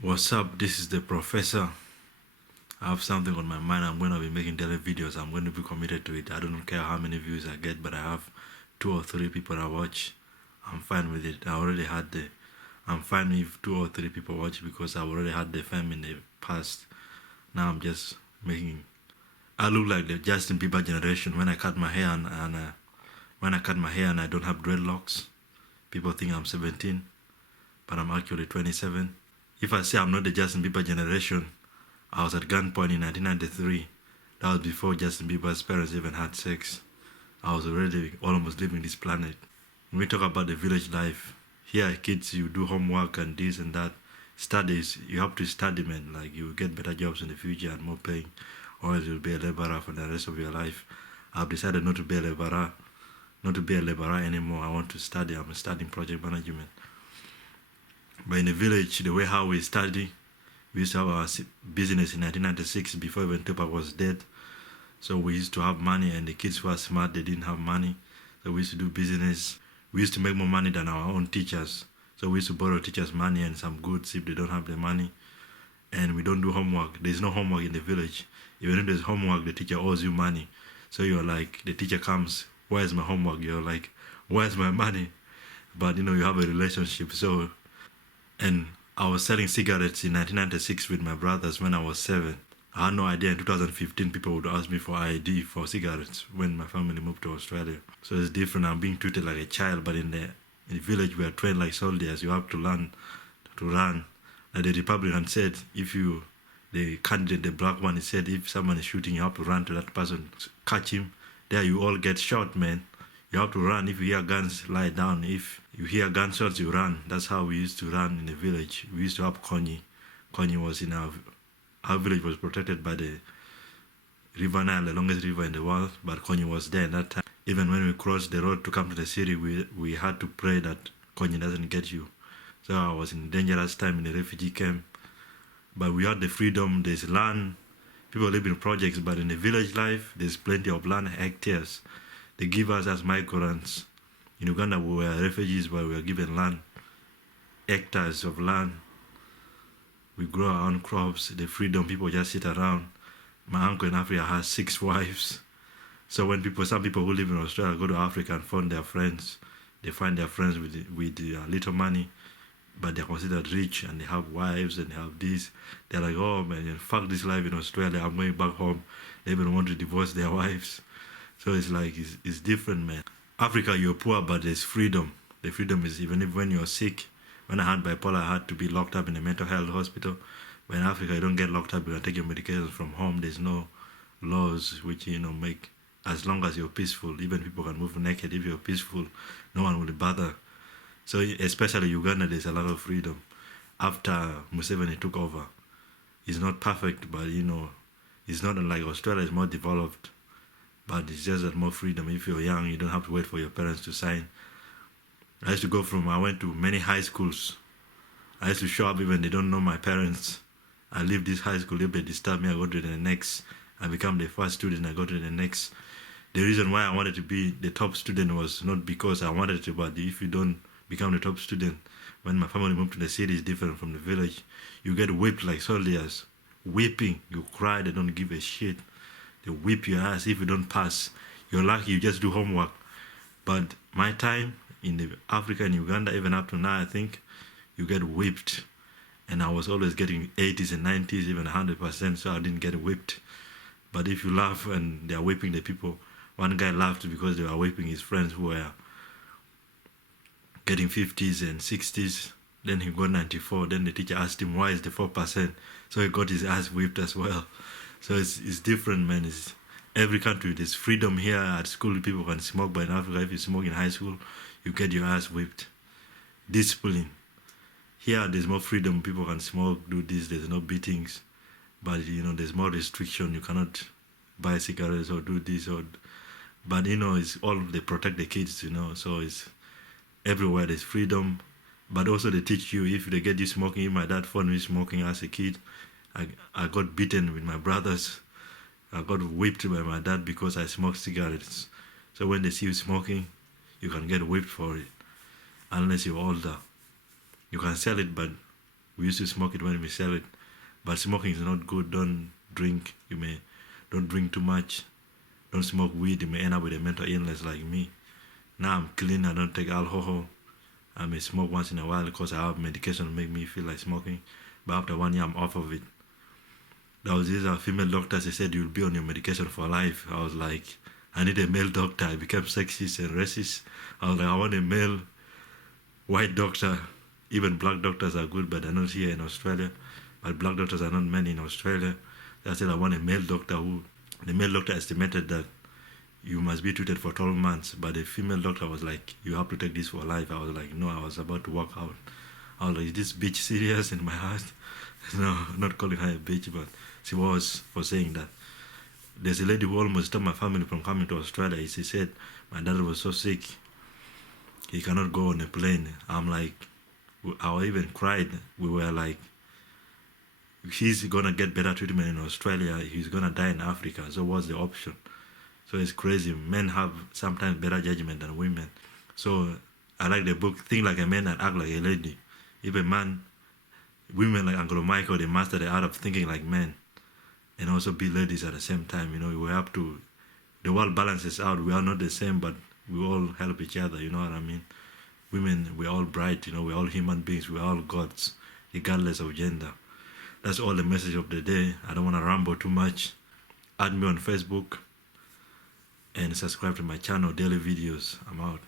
What's up? This is the professor. I have something on my mind. I'm going to be making daily videos. I'm going to be committed to it. I don't care how many views I get, but I have 2 or 3 people I watch. I'm fine with it. I'm fine if 2 or 3 people watch because I've already had the fame in the past. Now I'm just making. I look like the Justin Bieber generation when I cut my hair and when I cut my hair and I don't have dreadlocks. People think I'm 17, but I'm actually 27. If I say I'm not the Justin Bieber generation, I was at gunpoint in 1993. That was before Justin Bieber's parents even had sex. I was already almost leaving this planet. When we talk about the village life, here kids, you do homework and this and that. Studies, you have to study, man. Like you will get better jobs in the future and more paying, or else you'll be a laborer for the rest of your life. I've decided not to be a laborer anymore. I want to study. I'm studying project management. But in the village, the way how we study, we used to have our business in 1996 before even Tupac was dead. So we used to have money, and the kids who are smart, they didn't have money. So we used to do business. We used to make more money than our own teachers. So we used to borrow teachers' money and some goods if they don't have the money. And we don't do homework. There's no homework in the village. Even if there's homework, the teacher owes you money. So you're like, the teacher comes, where's my homework? You're like, where's my money? But you have a relationship. And I was selling cigarettes in 1996 with my brothers when I was 7. I had no idea in 2015 people would ask me for ID for cigarettes when my family moved to Australia. So it's different. I'm being treated like a child, but in the village we are trained like soldiers. You have to learn to run. Like the Republican said, the candidate, the black one, he said if someone is shooting, you have to run to that person, catch him. There you all get shot, man. You have to run. If you hear guns, lie down. If you hear gunshots, you run. That's how we used to run in the village. We used to have Konyi. Konyi was in our village was protected by the River Nile, the longest river in the world, but Konyi was there at that time. Even when we crossed the road to come to the city, we had to pray that Konyi doesn't get you. So I was in dangerous time in the refugee camp. But we had the freedom, there's land. People live in projects, but in the village life, there's plenty of land, hectares. They give us as migrants. In Uganda, we were refugees, but we were given land, hectares of land. We grow our own crops, the freedom, people just sit around. My uncle in Africa has 6 wives. So when some people who live in Australia go to Africa and find their friends, they find their friends with little money, but they're considered rich and they have wives and they have this. They're like, oh man, fuck this life in Australia, I'm going back home. They even want to divorce their wives. So it's like, it's different, man. Africa, you're poor, but there's freedom. The freedom is even if when you're sick. When I had bipolar, I had to be locked up in a mental health hospital. But in Africa, you don't get locked up. You can take your medications from home. There's no laws which, make, as long as you're peaceful, even people can move naked. If you're peaceful, no one will bother. So especially Uganda, there's a lot of freedom. After Museveni took over, it's not perfect, but, it's not like Australia is more developed. But it's just that more freedom. If you're young, you don't have to wait for your parents to sign. I went to many high schools. I used to show up even they don't know my parents. I leave this high school, if they disturb me, I go to the next. I become the first student, I go to the next. The reason why I wanted to be the top student was not because I wanted to, but if you don't become the top student, when my family moved to the city, it's different from the village. You get whipped like soldiers. Whipping, you cry, they don't give a shit. They whip your ass if you don't pass. You're lucky, you just do homework. But my time in the Africa and Uganda, even up to now, I think, you get whipped. And I was always getting 80s and 90s, even 100%, so I didn't get whipped. But if you laugh and they are whipping the people, one guy laughed because they were whipping his friends who were getting 50s and 60s. Then he got 94. Then the teacher asked him, why is the 4%? So he got his ass whipped as well. So it's different, man. Every country, there's freedom here at school. People can smoke, but in Africa, if you smoke in high school, you get your ass whipped. Discipline. Here, there's more freedom. People can smoke, do this. There's no beatings. But, there's more restriction. You cannot buy cigarettes or do this. But, it's all, they protect the kids, So it's everywhere there's freedom. But also they teach you, if they get you smoking, if my dad found me smoking as a kid, I got beaten with my brothers. I got whipped by my dad because I smoked cigarettes. So when they see you smoking, you can get whipped for it. Unless you're older. You can sell it, but We used to smoke it when we sell it. But smoking is not good. Don't drink. Don't drink too much. Don't smoke weed. You may end up with a mental illness like me. Now I'm clean. I don't take alcohol. I may smoke once in a while because I have medication to make me feel like smoking. But after 1 year, I'm off of it. There was this female doctor. She said, you'll be on your medication for life. I was like, I need a male doctor. I became sexist and racist. I was like, I want a male white doctor. Even black doctors are good, but they're not here in Australia. But black doctors are not many in Australia. I said, I want a male doctor the male doctor estimated that you must be treated for 12 months. But the female doctor was like, you have to take this for life. I was like, no, I was about to walk out. I was like, is this bitch serious in my heart? No, not calling her a bitch, but she was for saying that. There's a lady who almost stopped my family from coming to Australia. She said, my dad was so sick, he cannot go on a plane. I'm like, I even cried. We were like, he's gonna get better treatment in Australia, he's gonna die in Africa, so what's the option? So it's crazy. Men have sometimes better judgment than women. So I like the book, Think Like a Man and Act Like a Lady. Even women like Angelo Michael, they master the art of thinking like men and also be ladies at the same time. We have to, the world balances out. We are not the same, but we all help each other, you know what I mean? Women, we're all bright, we're all human beings, we're all gods, regardless of gender. That's all the message of the day. I don't want to ramble too much. Add me on Facebook and subscribe to my channel, daily videos. I'm out.